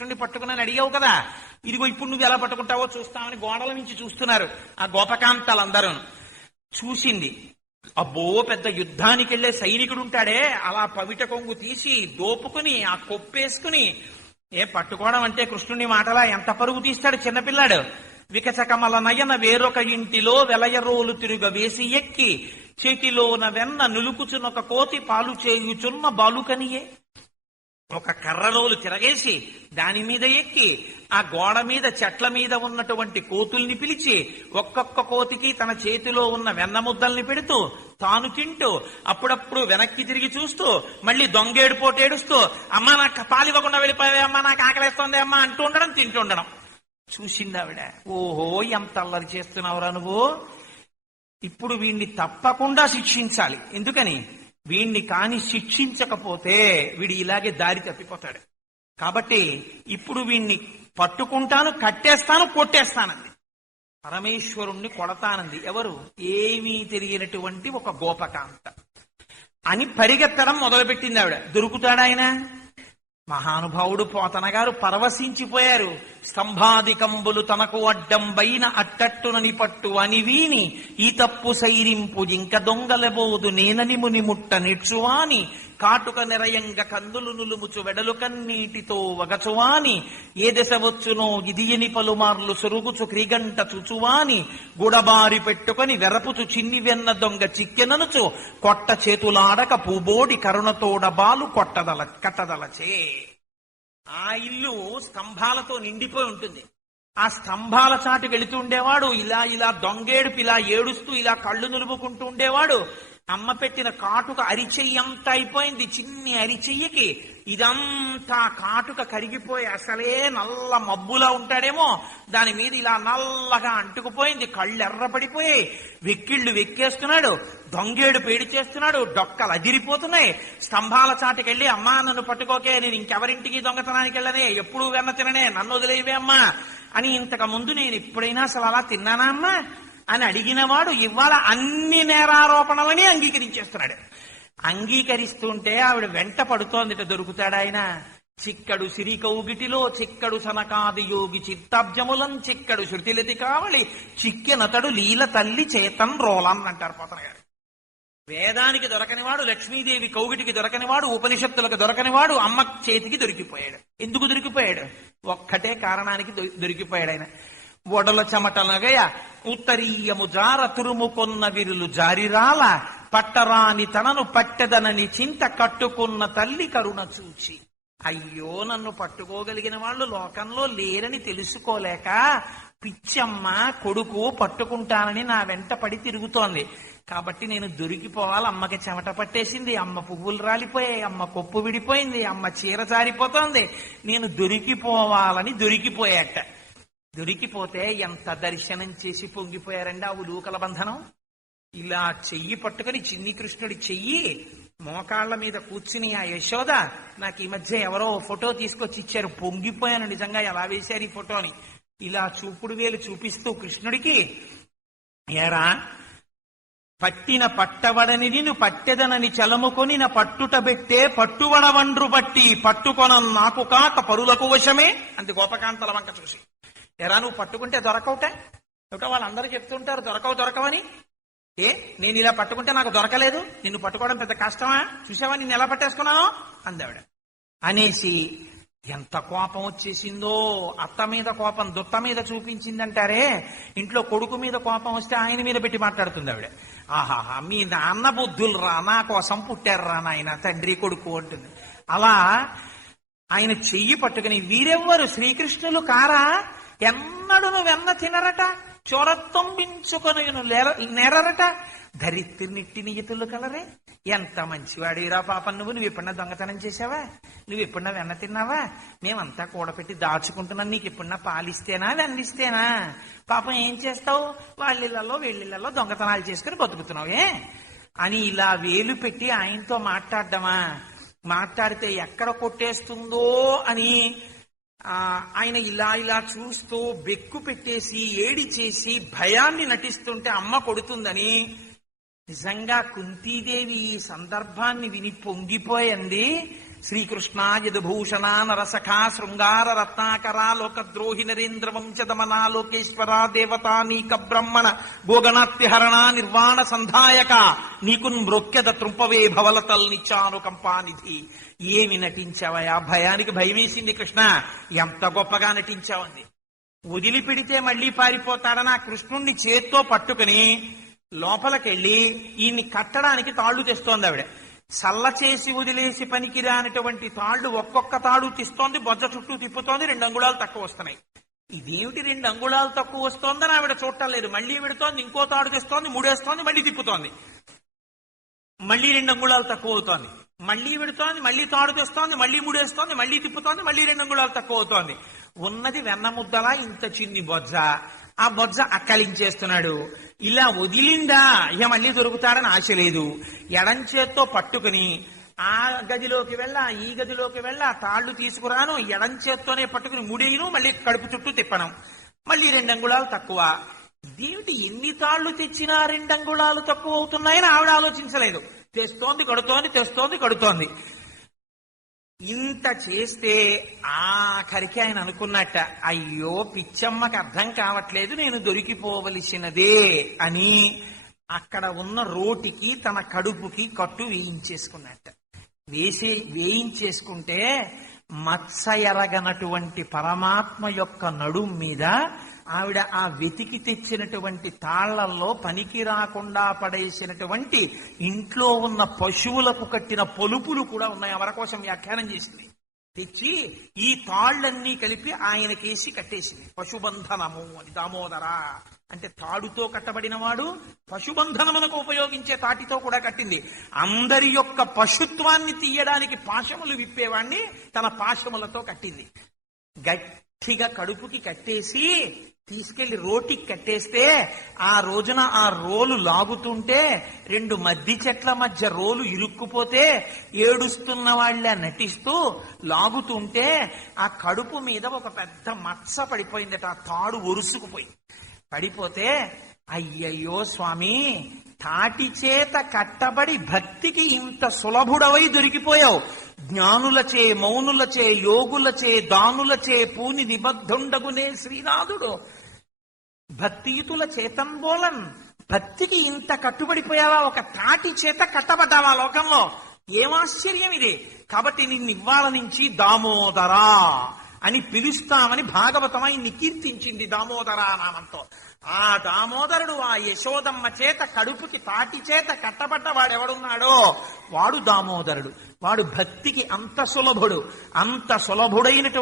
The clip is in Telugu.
కృష్ణుడిని పట్టుకున్నాను అడిగావు కదా. ఇదిగో ఇప్పుడు నువ్వు ఎలా పట్టుకుంటావో చూస్తామని గోడల నుంచి చూస్తున్నారు ఆ గోపకాంతాలందరూ. చూసింది. అబ్బో పెద్ద యుద్ధానికి వెళ్ళే సైనికుడు ఉంటాడే అలా పవిట కొంగు తీసి దోపుకుని ఆ కొప్పేసుకుని ఏ పట్టుకోవడం అంటే కృష్ణుని మాటలా ఎంత పరుగు తీస్తాడు చిన్నపిల్లాడు. వికచకమల నయన వేరొక ఇంటిలో వెలయరోలు తిరుగ వేసి ఎక్కి చేతిలోన వెన్న నులుకుచునొక కోతి పాలు చేయుచున్న బాలుకనియే. ఒక కర్రలోలు తిరగేసి దాని మీద ఎక్కి ఆ గోడ మీద చెట్ల మీద ఉన్నటువంటి కోతుల్ని పిలిచి ఒక్కొక్క కోతికి తన చేతిలో ఉన్న వెన్న ముద్దల్ని పెడుతూ తాను తింటూ అప్పుడప్పుడు వెనక్కి తిరిగి చూస్తూ మళ్ళీ దొంగేడు పోటేడుస్తూ అమ్మా నాకు పాలివ్వకుండా వెళ్ళిపోయావే అమ్మా నాకు ఆకలిస్తుంది అమ్మా అంటూ ఉండడం తింటూ ఉండడం. చూసింది ఆవిడ. ఓహో ఎంత అల్లరి చేస్తున్నావురా నువ్వు? ఇప్పుడు వీణ్ణి తప్పకుండా శిక్షించాలి. ఎందుకని? వీణ్ణి కాని శిక్షించకపోతే వీడు ఇలాగే దారి తప్పిపోతాడు. కాబట్టి ఇప్పుడు వీణ్ణి పట్టుకుంటాను కట్టేస్తాను కొట్టేస్తానంది. పరమేశ్వరుణ్ణి కొడతానంది. ఎవరు? ఏమీ తెలియనటువంటి ఒక గోపకాంత. అని పరిగెత్తడం మొదలుపెట్టింది ఆవిడ. దొరుకుతాడాయన మహానుభావుడు పోతన గారు పరవశించిపోయారు. స్తంభాదికంబులు తనకు అడ్డంబైన అట్టట్టునని పట్టు అని వీని ఈ తప్పు సైరింపు ఇంక దొంగలబోదు నేనని ముని ముట్ట నిడ్చువాని కాటుక నిరయంగ కందులు నులుముచు వెడలు కన్నీటితో వగచువాని ఏ దశ వచ్చునో ఇదియని పలుమార్లు సురుగుచు క్రిగంట చుచువాని గుడబారి పెట్టుకొని వెరపుచు చిన్ని వెన్న దొంగ చిక్కెననుచు కొట్ట చేతులాడక పూబోడి కరుణతోడ బాలు కొట్టదల కట్టదలచే. ఆ ఇల్లు స్తంభాలతో నిండిపోయి ఉంటుంది. ఆ స్తంభాల చాటు వెళుతూ ఉండేవాడు ఇలా ఇలా దొంగేడుపు ఇలా ఏడుస్తూ ఇలా కళ్ళు నులుపుకుంటూ ఉండేవాడు అమ్మ పెట్టిన కాటుక అరిచెయ్యి అయిపోయింది. చిన్ని అరిచెయ్యికి ఇదంతా కాటుక కరిగిపోయి అసలే నల్ల మబ్బులా ఉంటాడేమో. దాని మీద ఇలా నల్లగా అంటుకుపోయింది. కళ్ళు ఎర్రపడిపోయాయి వెక్కిళ్ళు వెక్కేస్తున్నాడు. దొంగేడు పేడి చేస్తున్నాడు. డొక్కలు అదిరిపోతున్నాయి. స్తంభాల చాటుకెళ్ళి అమ్మా నన్ను పట్టుకోకే. నేను ఇంకెవరింటికి దొంగతనానికి వెళ్ళనే? ఎప్పుడు వెన్న తిననే. నన్ను వదిలేవే అమ్మా. అని ఇంతకు ముందు నేను ఎప్పుడైనా అసలు అలా తిన్నానా అమ్మా? అని అడిగినవాడు ఇవాళ అన్ని నేరారోపణలని అంగీకరించేస్తున్నాడు. అంగీకరిస్తుంటే ఆవిడ వెంట పడుతోందిట దొరుకుతాడు ఆయన? చిక్కడు సిరి కౌగిటిలో చిక్కడు సనకాది యోగి చిత్తాబ్జములం చిక్కడు శృతిలతి కావళి చిక్కెనతడు లీల తల్లి చేతన్ రోలం అంటారు పోతన గారు వేదానికి దొరకనివాడు లక్ష్మీదేవి కౌగిటికి దొరకనివాడు ఉపనిషత్తులకు దొరకనివాడు అమ్మ చేతికి దొరికిపోయాడు. ఎందుకు దొరికిపోయాడు? ఒక్కటే కారణానికి దొరికిపోయాడు ఆయన. ఒడల చెమటలగయ ఉత్తరీయము జార తురుము కొన్న విరులు జారిరాల పట్టరాని తనను పట్టెదనని చింత కట్టుకున్న తల్లి కరుణ చూచి. అయ్యో నన్ను పట్టుకోగలిగిన వాళ్ళు లోకంలో లేరని తెలుసుకోలేక పిచ్చమ్మ కొడుకు పట్టుకుంటానని నా వెంట పడి తిరుగుతోంది. కాబట్టి నేను దొరికిపోవాలి అమ్మకి చెమట పట్టేసింది అమ్మ పువ్వులు రాలిపోయాయి అమ్మ కొప్పు విడిపోయింది అమ్మ చీర జారిపోతోంది. నేను దొరికిపోవాలని దొరికిపోయాట. దొరికిపోతే ఎంత దర్శనం చేసి పొంగిపోయారండి ఆ ఉలూకల బంధనం? ఇలా చెయ్యి పట్టుకుని చిన్ని కృష్ణుడి చెయ్యి మోకాళ్ళ మీద కూర్చుని ఆ యశోద నాకు ఈ మధ్య ఎవరో ఫోటో తీసుకొచ్చి ఇచ్చారు. పొంగిపోయాను నిజంగా ఎలా వేశారు ఈ ఫోటోని? ఇలా చూపుడు వేలు చూపిస్తూ కృష్ణుడికి ఏరా పట్టిన పట్టవడని నిన్ను పట్టెదనని చలముకొని నా పట్టుట పెట్టే పట్టువడవండ్రు బట్టి పట్టుకొన నాకు కాక పరులకు వశమే అంది గోపకాంతల వంక చూసి. ఎరా నువ్వు పట్టుకుంటే దొరకవుటే? ఏమిటో వాళ్ళందరూ చెప్తుంటారు దొరకవు దొరకవని. ఏ నేను ఇలా పట్టుకుంటే నాకు దొరకలేదు? నిన్ను పట్టుకోవడం పెద్ద కష్టమా? చూసావా? నిన్ను ఎలా పట్టేసుకున్నాను అందావిడ. అనేసి ఎంత కోపం వచ్చేసిందో అత్త మీద కోపం దుత్త మీద చూపించిందంటారే? ఇంట్లో కొడుకు మీద కోపం వస్తే ఆయన మీద పెట్టి మాట్లాడుతుంది ఆవిడ ఆహాహా మీ నాన్న బుద్ధులు రా నా కోసం పుట్టారు రా నాయన తండ్రి కొడుకు అంటుంది. అలా ఆయన చెయ్యి పట్టుకుని వీరెవ్వరు? శ్రీకృష్ణులు కారా? ఎన్నడు వెన్న తినరట చొరతొంబించుకొని నేరరట. ధరిత్రినిట్టి నియతులు కలరే. ఎంత మంచివాడిరా పాపం నువ్వు. నువ్వు ఎప్పుడన్నా దొంగతనం చేసావా నువ్వు ఎప్పుడన్నా వెన్న తిన్నావా? మేమంతా కూడపెట్టి దాచుకుంటున్నాం. నీకు ఎప్పుడన్నా పాలిస్తేనా వెన్నిస్తేనా? పాపం ఏం చేస్తావు? వాళ్ళిళ్ళలో వీళ్ళిళ్ళలో దొంగతనాలు చేసుకుని బతుకుతున్నావే అని ఇలా వేలు పెట్టి ఆయనతో మాట్లాడడమా? మాట్లాడితే ఎక్కడ కొట్టేస్తుందో అని ఆయన ఇలా ఇలా చూస్తూ బెక్కు పెట్టేసి ఏడి చేసి భయాన్ని నటిస్తుంటే అమ్మ కొడుతుందని నిజంగా కుంతీదేవి ఈ సందర్భాన్ని విని పొంగిపోయింది. శ్రీకృష్ణ నరసఖా శృంగార రత్నాకర లోకద్రోహి నరేంద్ర వంశదమన లోకేశ్వర దేవతా నీక బ్రహ్మణ గోగణాత్యహరణ నిర్వాణ సంధాయక నీకు మృక్యద తృంపవే భవలతల్ నిచ్చాను కంపానిధి ఏమి నటించావయా భయానికి భయమేసింది కృష్ణ. ఎంత గొప్పగా నటించావండి. వదిలిపెడితే మళ్ళీ పారిపోతాడని ఆ కృష్ణుణ్ణి చేత్తో పట్టుకుని లోపలికెళ్ళి ఈయన్ని కట్టడానికి తాళ్ళు తెస్తోంది ఆవిడ చల్ల చేసి వదిలేసి పనికిరానటువంటి తాళ్ళు ఒక్కొక్క తాడు తీస్తోంది బొజ్జ చుట్టూ తిప్పుతోంది రెండు అంగుళాలు తక్కువ వస్తున్నాయి. ఇదేమిటి రెండు అంగుళాలు తక్కువ వస్తోందని ఆవిడ చూడటం లేదు. మళ్ళీ విడుతోంది ఇంకో తాడు తెస్తోంది మూడేస్తోంది మళ్ళీ తిప్పుతోంది. మళ్ళీ రెండు అంగుళాలు తక్కువ అవుతోంది. మళ్ళీ విడుతోంది మళ్ళీ తాడు తెస్తోంది మళ్ళీ మూడేస్తోంది మళ్ళీ తిప్పుతోంది మళ్ళీ రెండు అంగుళాలు తక్కువ అవుతోంది. ఉన్నది వెన్న ముద్దలా ఇంత చిన్ని బొజ్జ. ఆ బొజ్జ అక్కలించేస్తున్నాడు. ఇలా వదిలిందా? ఇక మళ్ళీ దొరుకుతాడని ఆశ లేదు. ఎడం చేత్తో పట్టుకుని ఆ గదిలోకి వెళ్ళ ఈ గదిలోకి వెళ్ళ తాళ్ళు తీసుకురాను ఎడం చేత్తోనే పట్టుకుని ముడేయను మళ్ళీ కడుపు చుట్టూ తిప్పను. మళ్ళీ రెండు అంగుళాలు తక్కువ. ఇదేమిటి ఎన్ని తాళ్ళు తెచ్చినా రెండు అంగుళాలు తక్కువ అవుతున్నాయని ఆవిడ ఆలోచించలేదు. తెస్తోంది కడుతోంది తెస్తోంది కడుతోంది. ఇంత చేస్తే ఆఖరికి ఆయన అనుకున్నట్ట అయ్యో పిచ్చమ్మకి అర్థం కావట్లేదు నేను దొరికిపోవలసినదే అని అక్కడ ఉన్న రోటికి తన కడుపుకి కట్టు వేయించేసుకున్నట్ట. వేసి వేయించేసుకుంటే మత్స ఎరగనటువంటి పరమాత్మ యొక్క నడుం మీద ఆవిడ ఆ వెతికి తెచ్చినటువంటి తాళ్ళల్లో పనికి రాకుండా పడేసినటువంటి ఇంట్లో ఉన్న పశువులకు కట్టిన పొలుపులు కూడా ఉన్నాయి. అవర కోసం వ్యాఖ్యానం చేసింది. తెచ్చి ఈ తాళ్ళన్నీ కలిపి ఆయనకేసి కట్టేసింది. పశుబంధనము అని దామోదర అంటే తాడుతో కట్టబడిన వాడు పశుబంధనమునకు ఉపయోగించే తాటితో కూడా కట్టింది. అందరి యొక్క పశుత్వాన్ని తీయడానికి పాశములు విప్పేవాణ్ణి తన పాశములతో కట్టింది. గట్టిగా కడుపుకి కట్టేసి తీసుకెళ్ళి రోటికి కట్టేస్తే ఆ రోజున ఆ రోలు లాగుతుంటే రెండు మద్ది చెట్ల మధ్య రోలు ఇరుక్కుపోతే ఏడుస్తున్న వాళ్ళ నటిస్తూ లాగుతుంటే ఆ కడుపు మీద ఒక పెద్ద మచ్చ పడిపోయిందట ఆ తాడు ఒరుసుకుపోయింది. పడిపోతే అయ్యయ్యో స్వామి తాటి చేత కట్టబడి భక్తికి ఇంత సులభుడవై దొరికిపోయావు. జ్ఞానులచే మౌనులచే యోగులచే దానులచే పూని నిబద్ధుండగునే శ్రీనాథుడు. భక్తియుతుల చేతంబోలన్ భక్తికి ఇంత కట్టుబడిపోయావా? ఒక తాటి చేత కట్టబడ్డావా లోకంలో? ఏమాశ్చర్యం ఇది కాబట్టి నిన్ను ఇవ్వాల నుంచి దామోదరా. అని పిలుస్తామని భాగవతం ఆయన్ని కీర్తించింది దామోదరా నామంతో. ఆ దామోదరుడు ఆ యశోదమ్మ చేత కడుపుకి తాటి చేత కట్టబడ్డ వాడెవడున్నాడో? వాడు దామోదరుడు. వాడు భక్తికి అంత సులభుడు. అంత సులభుడైనటువంటి